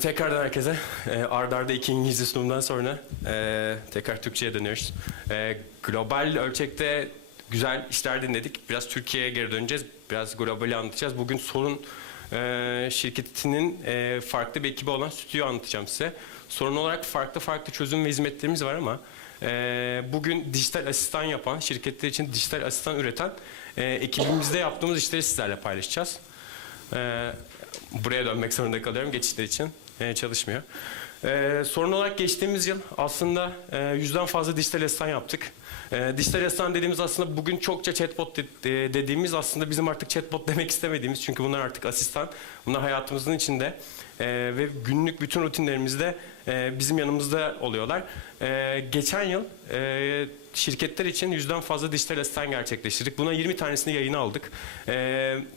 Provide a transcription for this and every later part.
Tekrardan herkese ard arda iki İngilizce sunumdan sonra tekrar Türkçe'ye dönüyoruz. Global ölçekte güzel işler dinledik. Biraz Türkiye'ye geri döneceğiz. Biraz globali anlatacağız. Bugün Sorun şirketinin farklı bir ekibi olan Stüdyo'yu anlatacağım size. Sorun olarak farklı çözüm ve hizmetlerimiz var ama bugün dijital asistan yapan, şirketler için dijital asistan üreten ekibimizde yaptığımız işleri sizlerle paylaşacağız. Buraya dönmek zorunda kalıyorum geçişler için. Çalışmıyor. Sorun olarak geçtiğimiz yıl aslında 100'den fazla dijital asistan yaptık. Dijital asistan dediğimiz aslında bugün çokça chatbot dediğimiz aslında bizim artık chatbot demek istemediğimiz, çünkü bunlar artık asistan. Bunlar hayatımızın içinde ve günlük bütün rutinlerimizde bizim yanımızda oluyorlar. Geçen yıl şirketler için 100'den fazla dijital asistan gerçekleştirdik. Buna 20 tanesini yayına aldık.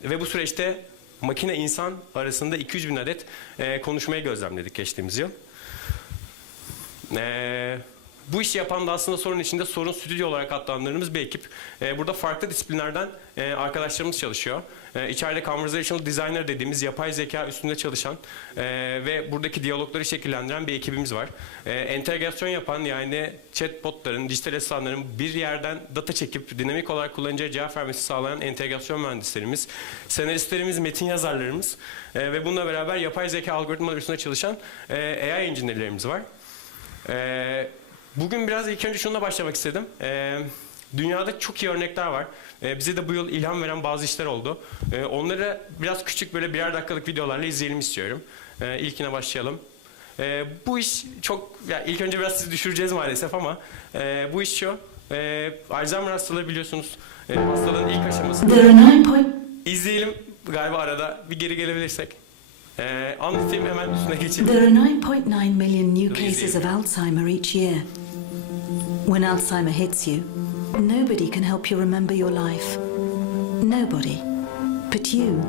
Ve bu süreçte makine insan arasında 200 bin adet konuşmayı gözlemledik geçtiğimiz yıl. Bu işi yapan da aslında Sorun içinde Sorun Stüdyo olarak adlandırdığımız bir ekip. Burada farklı disiplinlerden arkadaşlarımız çalışıyor. İçeride Conversational Designer dediğimiz yapay zeka üstünde çalışan ve buradaki diyalogları şekillendiren bir ekibimiz var. Entegrasyon yapan, yani chatbotların, dijital asistanların bir yerden data çekip dinamik olarak kullanıcıya cevap vermesi sağlayan entegrasyon mühendislerimiz, senaristlerimiz, metin yazarlarımız ve bununla beraber yapay zeka algoritmaları üstünde çalışan AI engineer'lerimiz var. Bugün biraz ilk önce şununla başlamak istedim. Dünyada çok iyi örnekler var. Bize de bu yıl ilham veren bazı işler oldu. Onları biraz küçük böyle birer dakikalık videolarla izleyelim istiyorum. İlkine başlayalım. Bu iş çok, yani ilk önce biraz sizi düşüreceğiz maalesef ama bu iş şu. Alzheimer hastalığı biliyorsunuz. Hastalığın ilk aşaması. İzleyelim galiba arada. Bir geri gelebilirsek. Anlatayım, hemen üstüne geçelim. There are 9.9 million new cases of Alzheimer each year. When Alzheimer hits you, nobody can help you remember your life. Nobody but you.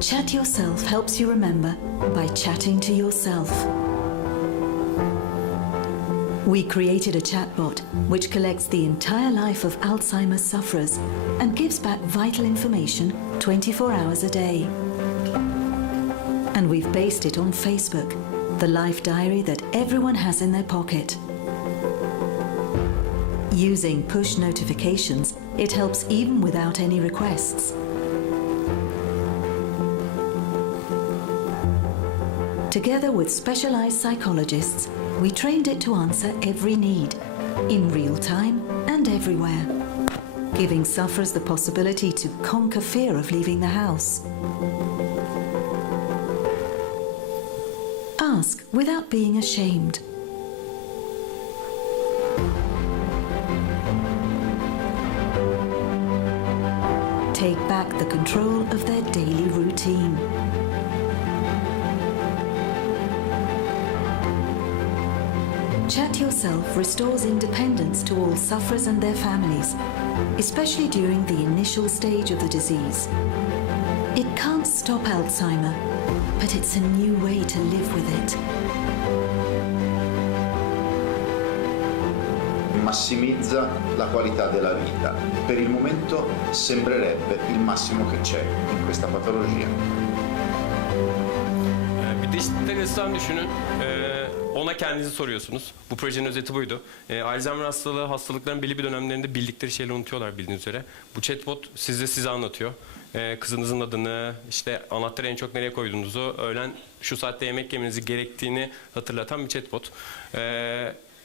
Chat Yourself helps you remember by chatting to yourself. We created a chatbot which collects the entire life of Alzheimer's sufferers and gives back vital information 24 hours a day. And we've based it on Facebook, the life diary that everyone has in their pocket. Using push notifications, it helps even without any requests. Together with specialized psychologists, we trained it to answer every need, in real time and everywhere, giving sufferers the possibility to conquer fear of leaving the house. Ask without being ashamed. Take back the control of their daily routine. Chat Yourself restores independence to all sufferers and their families, especially during the initial stage of the disease. It can't stop Alzheimer, but it's a new way to live with it. Massimizza la qualità della vita. Per il momento sembrerebbe il massimo che c'è in questa patologia. Bir dijital asistan düşünün. Ona kendinizi soruyorsunuz. Bu projenin özeti buydu. Alzheimer hastalığı, hastalıkların belli bir dönemlerinde bildikleri şeyleri unutuyorlar bildiğiniz üzere. Bu chatbot size anlatıyor. Kızınızın adını, işte anahtarı en çok nereye koyduğunuzu, öğlen şu saatte yemek yemenizi gerektiğini hatırlatan bir chatbot.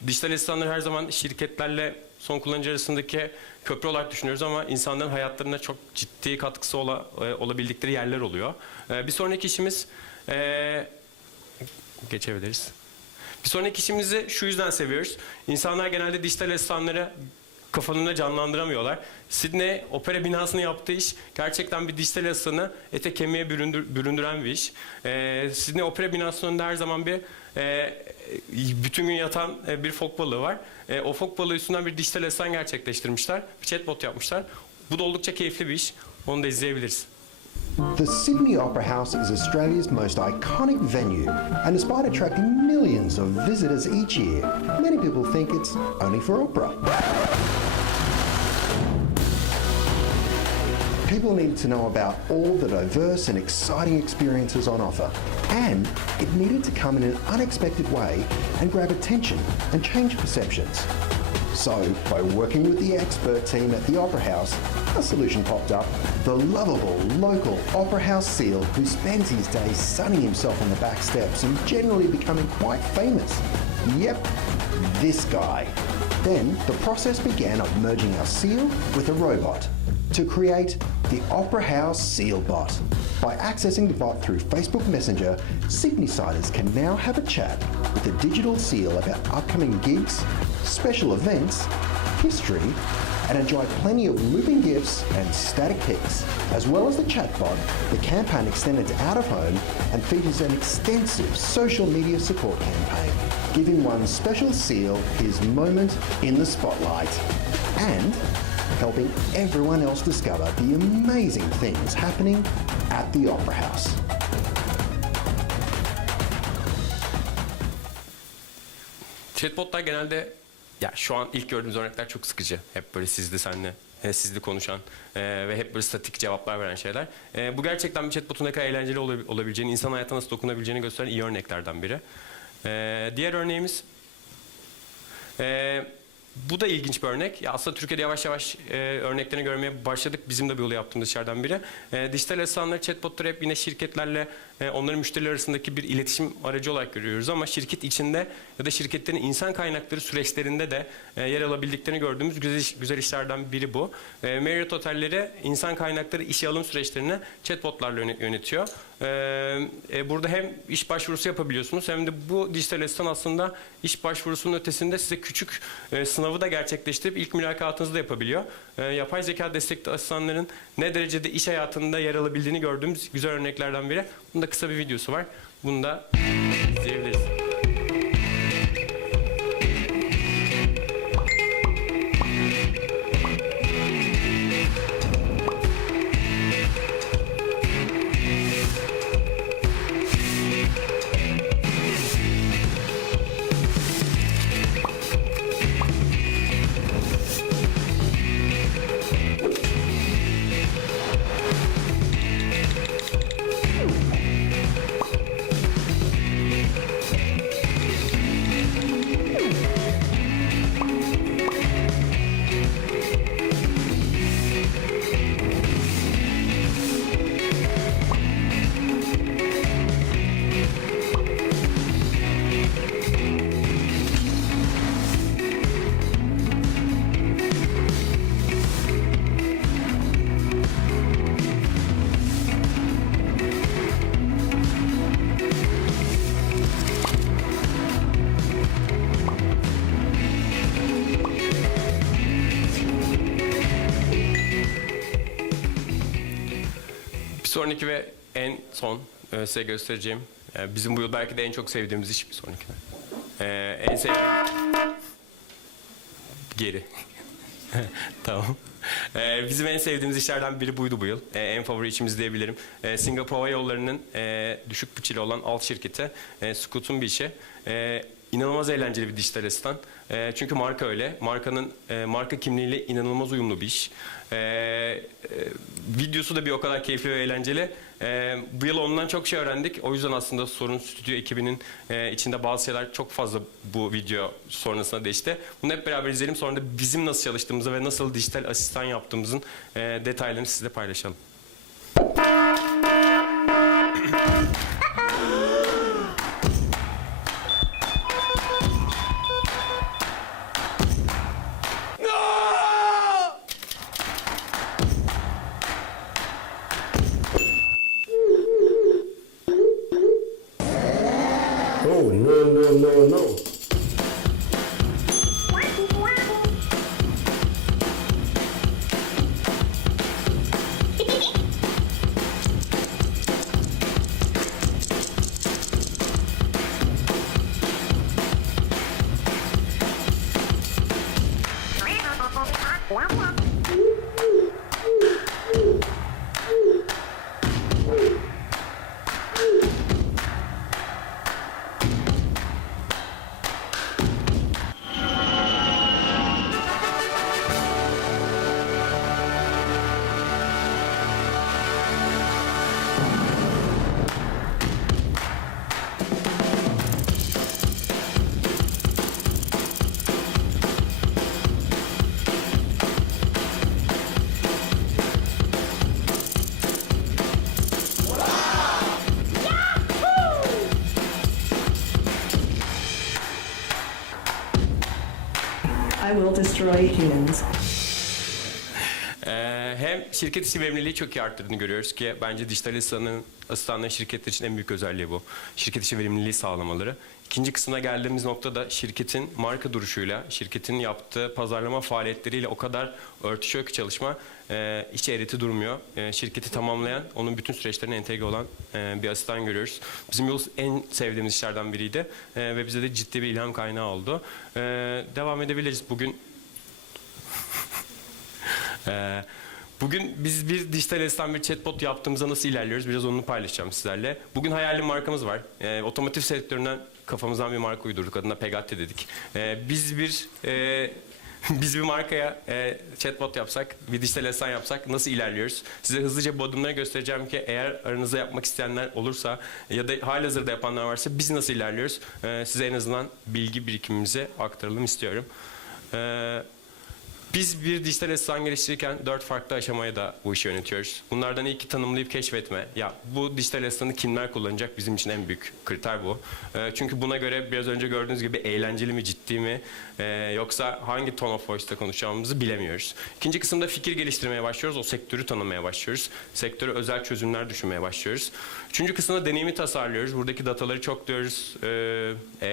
Dijital asistanları her zaman şirketlerle son kullanıcı arasındaki köprü olarak düşünüyoruz ama insanların hayatlarına çok ciddi katkısı olabildikleri yerler oluyor. Bir sonraki işimiz geçebiliriz. Bir sonraki işimizi şu yüzden seviyoruz. İnsanlar genelde dijital asistanları kafalarında canlandıramıyorlar. Sydney Opera binasını yaptığı iş gerçekten bir dijital asistanı ete kemiğe büründüren bir iş. Sydney Opera binasının önünde her zaman bütün gün yatan bir fok balığı var. O fok balığı üstünden bir dijital asistan gerçekleştirmişler. Bir chatbot yapmışlar. Bu da oldukça keyifli bir iş. Onu da izleyebiliriz. The Sydney Opera House is Australia's most iconic venue, and despite attracting millions of visitors each year, many people think it's only for opera. People needed to know about all the diverse and exciting experiences on offer. And it needed to come in an unexpected way and grab attention and change perceptions. So, by working with the expert team at the Opera House, a solution popped up. The lovable local Opera House seal who spends his days sunning himself on the back steps and generally becoming quite famous. Yep, this guy. Then the process began of merging our seal with a robot to create the Opera House Seal Bot. By accessing the bot through Facebook Messenger, Sydneysiders can now have a chat with a digital seal about upcoming gigs, special events, history, and enjoy plenty of looping gifs and static pics. As well as the chatbot, the campaign extended to out of home and features an extensive social media support campaign, giving one special seal his moment in the spotlight and helping everyone else discover the amazing things happening at the Opera House. Chatbotlar genelde, ya şu an ilk gördüğümüz örnekler çok sıkıcı. Hep böyle sizli senle, sizli konuşan ve hep böyle statik cevaplar veren şeyler. Bu gerçekten bir chatbotun ne kadar eğlenceli olabileceğini, insan hayatına nasıl dokunabileceğini gösteren iyi örneklerden biri. Diğer örneğimiz, bu da ilginç bir örnek. Ya aslında Türkiye'de yavaş yavaş örneklerini görmeye başladık. Bizim de bir yolu yaptığımız dışarıdan biri. Dijital asistanları, chatbotları hep yine şirketlerle onların müşteriler arasındaki bir iletişim aracı olarak görüyoruz. Ama şirket içinde ya da şirketlerin insan kaynakları süreçlerinde de yer alabildiklerini gördüğümüz güzel işlerden biri bu. Marriott otelleri insan kaynakları işe alım süreçlerini chatbotlarla yönetiyor. Burada hem iş başvurusu yapabiliyorsunuz hem de bu dijital asistan aslında iş başvurusunun ötesinde size küçük sınavı da gerçekleştirip ilk mülakatınızı da yapabiliyor. Yapay zeka destekli asistanların ne derecede iş hayatında yer alabildiğini gördüğümüz güzel örneklerden biri. Bunda kısa bir videosu var. Bunu da izleyebiliriz. Sonraki ve en son size göstereceğim, bizim bu yıl belki de en çok sevdiğimiz iş bir sonraki. En sevdiğim... Geri. Tamam. Bizim en sevdiğimiz işlerden biri buydu bu yıl. En favori işimiz diyebilirim. Singapur Hava Yolları'nın düşük bütçeli olan alt şirketi Scoot'un bir işi. İnanılmaz eğlenceli bir dijital asistan. Çünkü marka öyle. Markanın marka kimliğiyle inanılmaz uyumlu bir iş. Videosu da bir o kadar keyifli ve eğlenceli. Bu yıl ondan çok şey öğrendik. O yüzden aslında Sorun Stüdyo ekibinin içinde bazı şeyler çok fazla bu video sonrasında değişti. Bunu hep beraber izleyelim. Sonra da bizim nasıl çalıştığımızı ve nasıl dijital asistan yaptığımızın detaylarını sizle paylaşalım. Oh, no. destroy humans. Hem şirket içi verimliliği çok iyi arttırdığını görüyoruz ki bence dijital asistanların şirketler için en büyük özelliği bu. Şirket içi verimliliği sağlamaları. İkinci kısmına geldiğimiz noktada şirketin marka duruşuyla, şirketin yaptığı pazarlama faaliyetleriyle o kadar örtüşüyor ki çalışma. Hiç eğreti durmuyor. Şirketi tamamlayan, onun bütün süreçlerine entegre olan bir asistan görüyoruz. Bizim yol en sevdiğimiz işlerden biriydi ve bize de ciddi bir ilham kaynağı oldu. Devam edebiliriz. Bugün biz bir dijital asistan, bir chatbot yaptığımızda nasıl ilerliyoruz? Biraz onu paylaşacağım sizlerle. Bugün hayali markamız var. Otomotiv sektöründen kafamızdan bir marka uydurduk. Adına Pegatti dedik. Biz bir markaya chatbot yapsak, bir dijital asistan yapsak nasıl ilerliyoruz? Size hızlıca bu adımları göstereceğim ki eğer aranızda yapmak isteyenler olursa ya da halihazırda yapanlar varsa biz nasıl ilerliyoruz? Size en azından bilgi birikimimizi aktaralım istiyorum. Biz bir dijital asistan geliştirirken 4 farklı aşamaya da bu işi yönetiyoruz. Bunlardan ilki tanımlayıp keşfetme. Ya bu dijital asistanı kimler kullanacak bizim için en büyük kriter bu. Çünkü buna göre biraz önce gördüğünüz gibi eğlenceli mi, ciddi mi yoksa hangi tone of voice'da konuşacağımızı bilemiyoruz. İkinci kısımda fikir geliştirmeye başlıyoruz. O sektörü tanımaya başlıyoruz. Sektöre özel çözümler düşünmeye başlıyoruz. Üçüncü kısımda deneyimi tasarlıyoruz. Buradaki dataları çok diyoruz.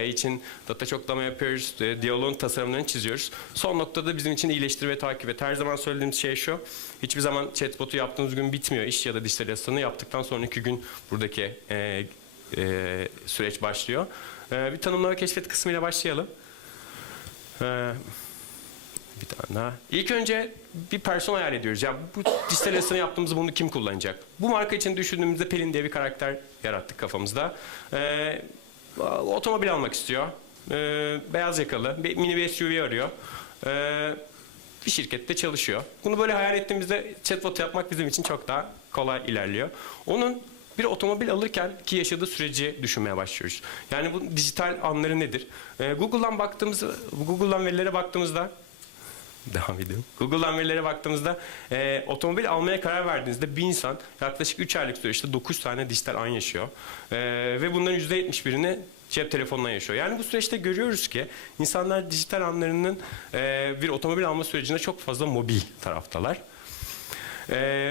için data çoklama yapıyoruz. Diyaloğun tasarımlarını çiziyoruz. Son noktada bizim için iyileştir ve takip et. Her zaman söylediğimiz şey şu. Hiçbir zaman chatbot'u yaptığımız gün bitmiyor iş ya da dijital asistanı yaptıktan sonraki gün buradaki süreç başlıyor. Bir tanımlama keşfet kısmıyla başlayalım. Bir tane daha. İlk önce bir person hayal ediyoruz. Ya bu dijital asistanı yaptığımızda bunu kim kullanacak? Bu marka için düşündüğümüzde Pelin diye bir karakter yarattık kafamızda. Otomobil almak istiyor. Beyaz yakalı. Mini bir SUV arıyor. Bir şirkette çalışıyor. Bunu böyle hayal ettiğimizde chatbot yapmak bizim için çok daha kolay ilerliyor. Onun bir otomobil alırken ki yaşadığı süreci düşünmeye başlıyoruz. Yani bu dijital anları nedir? Google'dan verilere baktığımızda devam ediyorum. Google'dan verilere baktığımızda otomobil almaya karar verdiğinizde bir insan yaklaşık 3 aylık süreçte 9 tane dijital an yaşıyor. Ve bunların %71'ini cep telefonundan yaşıyor. Yani bu süreçte görüyoruz ki insanlar dijital anlarının bir otomobil alma sürecinde çok fazla mobil taraftalar.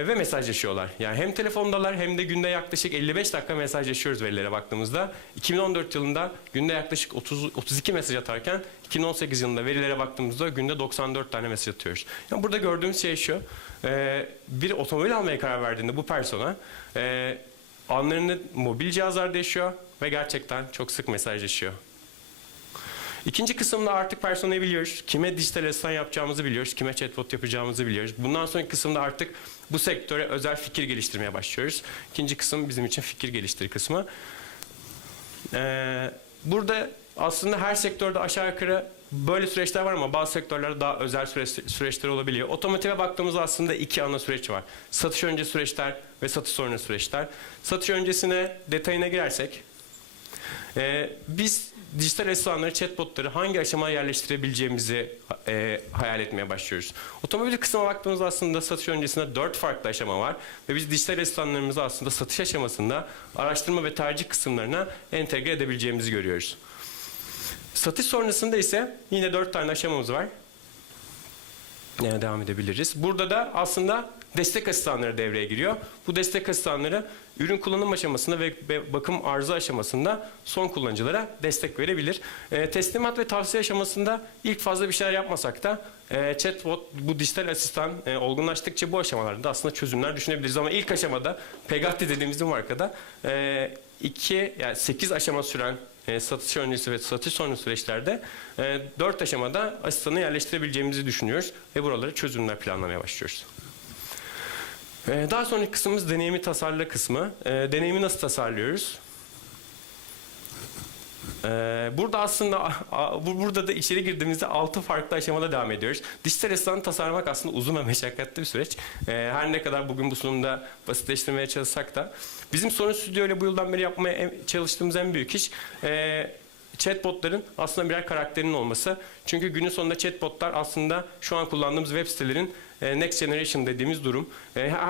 Ve mesajlaşıyorlar. Yani hem telefondalar hem de günde yaklaşık 55 dakika mesajlaşıyoruz verilere baktığımızda. 2014 yılında günde yaklaşık 32 mesaj atarken 2018 yılında verilere baktığımızda günde 94 tane mesaj atıyoruz. Yani burada gördüğümüz şey şu. Bir otomobil almaya karar verdiğinde bu persona anlarını mobil cihazlarda yaşıyor ve gerçekten çok sık mesajlaşıyor. İkinci kısımda artık personayı biliyoruz. Kime dijital asistan yapacağımızı biliyoruz. Kime chatbot yapacağımızı biliyoruz. Bundan sonraki kısımda artık bu sektöre özel fikir geliştirmeye başlıyoruz. İkinci kısım bizim için fikir geliştir kısmı. Burada aslında her sektörde aşağı yukarı böyle süreçler var ama bazı sektörlerde daha özel süreçler olabiliyor. Otomotive baktığımızda aslında 2 ana süreç var. Satış öncesi süreçler ve satış sonrası süreçler. Satış öncesine detayına girersek biz dijital asistanları, chatbotları hangi aşamaya yerleştirebileceğimizi hayal etmeye başlıyoruz. Otomobil kısmına baktığımızda aslında satış öncesinde 4 farklı aşama var ve biz dijital asistanlarımızı aslında satış aşamasında araştırma ve tercih kısımlarına entegre edebileceğimizi görüyoruz. Satış sonrasında ise yine 4 tane aşamamız var. Devam edebiliriz. Burada da aslında destek asistanları devreye giriyor. Bu destek asistanları ürün kullanım aşamasında ve bakım arıza aşamasında son kullanıcılara destek verebilir. Teslimat ve tavsiye aşamasında ilk fazla bir şeyler yapmasak da chatbot, bu dijital asistan olgunlaştıkça bu aşamalarda aslında çözümler düşünebiliriz. Ama ilk aşamada Pegatti dediğimiz markada 8 aşama süren satış öncesi ve satış sonrası süreçlerde 4 aşamada asistanı yerleştirebileceğimizi düşünüyoruz ve buraları çözümler planlamaya başlıyoruz. Daha sonraki kısmımız deneyimi tasarla kısmı. Deneyimi nasıl tasarlıyoruz? Burada da içeri girdiğimizde 6 farklı aşamada devam ediyoruz. Dijital asistanı tasarlamak aslında uzun ve meşakkatli bir süreç. Her ne kadar bugün bu sunumda basitleştirmeye çalışsak da bizim Sorun Stüdyo ile bu yıldan beri yapmaya çalıştığımız en büyük iş chatbotların aslında birer karakterinin olması. Çünkü günün sonunda chatbotlar aslında şu an kullandığımız web sitelerin Next Generation dediğimiz durum.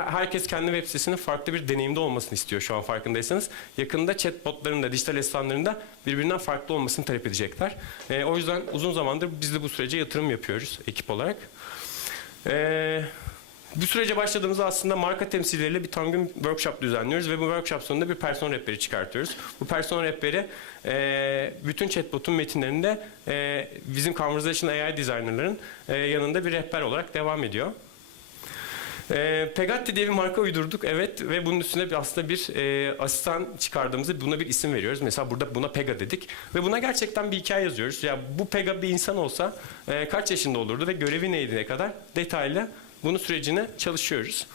Herkes kendi web sitesinin farklı bir deneyimde olmasını istiyor şu an farkındaysanız. Yakında chatbotların da dijital asistanların da birbirinden farklı olmasını talep edecekler. O yüzden uzun zamandır biz de bu sürece yatırım yapıyoruz ekip olarak. Bu sürece başladığımızda aslında marka temsilcileriyle bir tam gün workshop düzenliyoruz ve bu workshop sonunda bir persona rehberi çıkartıyoruz. Bu persona rehberi bütün chatbot'un metinlerinde bizim Conversation AI designer'ların yanında bir rehber olarak devam ediyor. Pegatti diye bir marka uydurduk, evet, ve bunun üstüne aslında bir asistan çıkardığımızda buna bir isim veriyoruz. Mesela burada buna Pega dedik ve buna gerçekten bir hikaye yazıyoruz. Ya bu Pega bir insan olsa kaç yaşında olurdu ve görevi neydi, ne kadar detaylı bunun sürecine çalışıyoruz.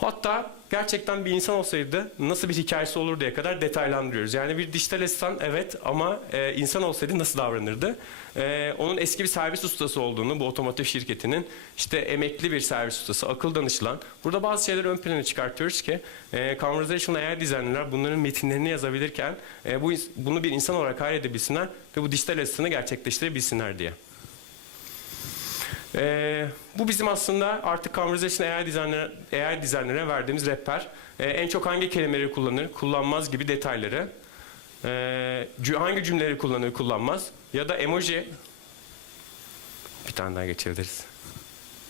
Hatta gerçekten bir insan olsaydı nasıl bir hikayesi olur diye kadar detaylandırıyoruz. Yani bir dijital asistan evet ama insan olsaydı nasıl davranırdı? Onun eski bir servis ustası olduğunu, bu otomotiv şirketinin işte emekli bir servis ustası, akıl danışılan. Burada bazı şeyleri ön plana çıkartıyoruz ki Conversational AI designer'lar bunların metinlerini yazabilirken bunu bir insan olarak hayredebilsinler ve bu dijital asistanı gerçekleştirebilsinler diye. Bu bizim aslında artık Conversation AI designer'a verdiğimiz rehber. En çok hangi kelimeleri kullanır, kullanmaz gibi detayları. Hangi cümleleri kullanır, kullanmaz. Ya da emoji. Bir tane daha geçebiliriz.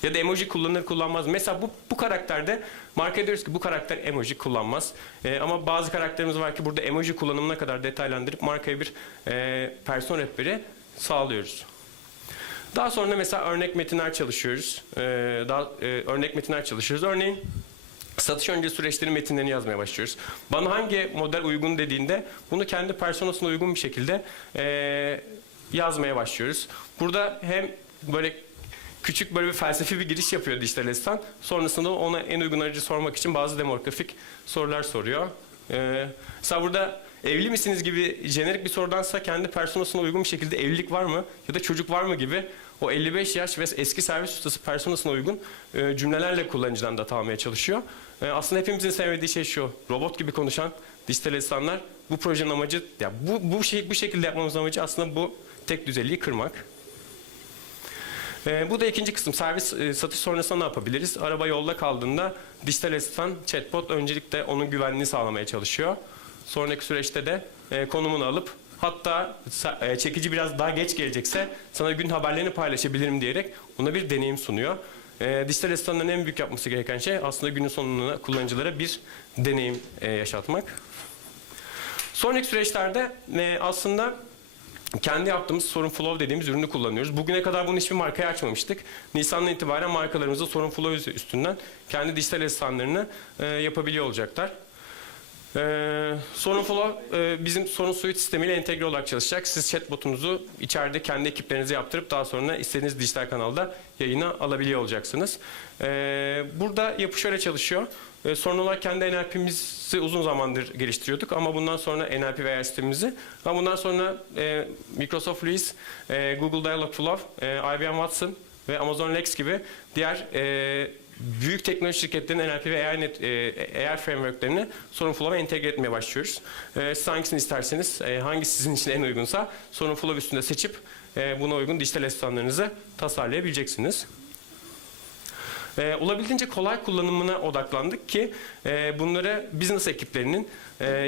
Ya da emoji kullanır, kullanmaz. Mesela bu karakterde marka diyoruz ki bu karakter emoji kullanmaz. Ama bazı karakterimiz var ki burada emoji kullanımına kadar detaylandırıp markaya bir persona rehberi sağlıyoruz. Daha sonra mesela örnek metinler çalışıyoruz. Örneğin satış önce süreçlerin metinlerini yazmaya başlıyoruz. Bana hangi model uygun dediğinde bunu kendi personasına uygun bir şekilde yazmaya başlıyoruz. Burada hem böyle küçük böyle bir felsefi bir giriş yapıyor dijital asistan. Sonrasında ona en uygun aracı sormak için bazı demografik sorular soruyor. Mesela burada evli misiniz gibi jenerik bir sorudansa kendi personasına uygun bir şekilde evlilik var mı ya da çocuk var mı gibi o 55 yaş ve eski servis ustası personasına uygun cümlelerle kullanıcıdan data almaya çalışıyor. Aslında hepimizin sevmediği şey şu: robot gibi konuşan dijital asistanlar. Bu projenin amacı, ya bu şekilde yapmamızın amacı aslında bu tek düzeliği kırmak. Bu da ikinci kısım. Satış sonrasında ne yapabiliriz? Araba yolda kaldığında dijital asistan, chatbot öncelikle onun güvenliğini sağlamaya çalışıyor. Sonraki süreçte de konumunu alıp hatta çekici biraz daha geç gelecekse sana gün haberlerini paylaşabilirim diyerek ona bir deneyim sunuyor. Dijital asistanların en büyük yapması gereken şey aslında günün sonunda kullanıcılara bir deneyim yaşatmak. Sonraki süreçlerde aslında kendi yaptığımız Sorun Flow dediğimiz ürünü kullanıyoruz. Bugüne kadar bunu hiçbir markaya açmamıştık. Nisan'dan itibaren markalarımızda Sorun Flow üstünden kendi dijital asistanlarını yapabiliyor olacaklar. Sorun Flow bizim sorun suite sistemiyle entegre olarak çalışacak. Siz chatbotunuzu içeride kendi ekiplerinize yaptırıp daha sonra istediğiniz dijital kanalda yayına alabiliyor olacaksınız. Burada yapı şöyle çalışıyor. Sorun olarak kendi NLP'mizi uzun zamandır geliştiriyorduk ama bundan sonra NLP ve AI sistemimizi, ama bundan sonra Microsoft Luis, Google Dialogflow, IBM Watson ve Amazon Lex gibi diğer büyük teknoloji şirketlerinin NLP ve AI frameworklerini Sorun Flow'a entegre etmeye başlıyoruz. Siz hangisini isterseniz, hangisi sizin için en uygunsa Sorun Flow üstünde seçip buna uygun dijital asistanlarınızı tasarlayabileceksiniz. Olabildiğince kolay kullanımına odaklandık ki bunları business ekiplerinin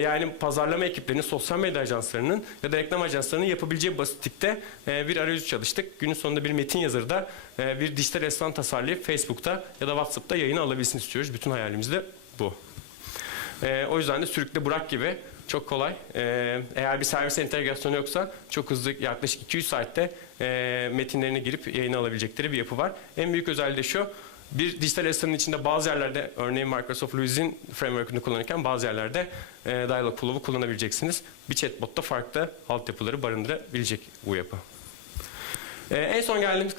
yani pazarlama ekiplerinin, sosyal medya ajanslarının ya da reklam ajanslarının yapabileceği basitlikte bir arayüz çalıştık. Günün sonunda bir metin yazarı da bir dijital asistan tasarlayıp Facebook'ta ya da WhatsApp'ta yayını alabilsin istiyoruz. Bütün hayalimiz de bu. O yüzden de sürükle bırak gibi çok kolay. Eğer bir servis entegrasyonu yoksa çok hızlı, yaklaşık 200 saatte metinlerine girip yayını alabilecekleri bir yapı var. En büyük özelliği de şu: bir dijital asistanın içinde bazı yerlerde örneğin Microsoft Luis'in framework'ünü kullanırken bazı yerlerde Dialogflow'u kullanabileceksiniz. Bir chatbot'ta farklı altyapıları barındırabilecek bu yapı. En son geldiğimiz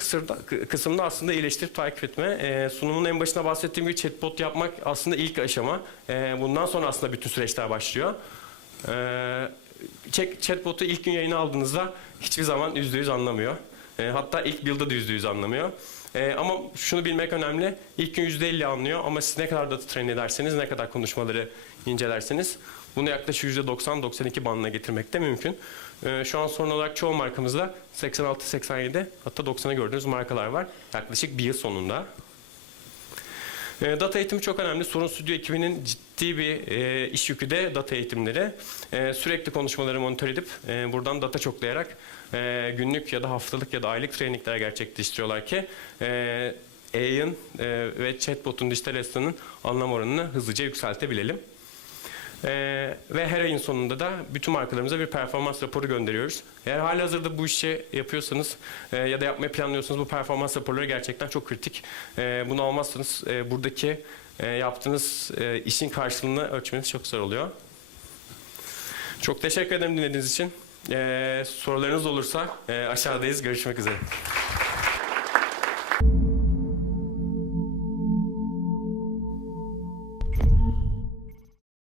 kısımda aslında iyileştirip takip etme. Sunumun en başına bahsettiğim gibi chatbot yapmak aslında ilk aşama. Bundan sonra aslında bütün süreçler başlıyor. Chatbot'u ilk gün yayına aldığınızda hiçbir zaman %100 anlamıyor. Hatta ilk build'da da %100 anlamıyor. Ama şunu bilmek önemli: İlk gün %50 anlıyor ama siz ne kadar data train ederseniz, ne kadar konuşmaları incelerseniz bunu yaklaşık %90-92 bandına getirmek de mümkün. Şu an sorun olarak çoğu markamızda 86-87 hatta 90'a gördüğünüz markalar var yaklaşık bir yıl sonunda. Data eğitimi çok önemli. Sorun Stüdyo ekibinin ciddi bir iş yükü de data eğitimleri. Sürekli konuşmaları monitör edip buradan data çoklayarak günlük ya da haftalık ya da aylık trainingler gerçekleştiriyorlar ki AI'ın ve chatbot'un dijital asistanın anlam oranını hızlıca yükseltebilelim. Ve her ayın sonunda da bütün markalarımıza bir performans raporu gönderiyoruz. Eğer halihazırda bu işi yapıyorsanız ya da yapmayı planlıyorsanız bu performans raporları gerçekten çok kritik. Bunu almazsanız buradaki yaptığınız işin karşılığını ölçmeniz çok zor oluyor. Çok teşekkür ederim dinlediğiniz için. Sorularınız olursa aşağıdayız. Görüşmek üzere.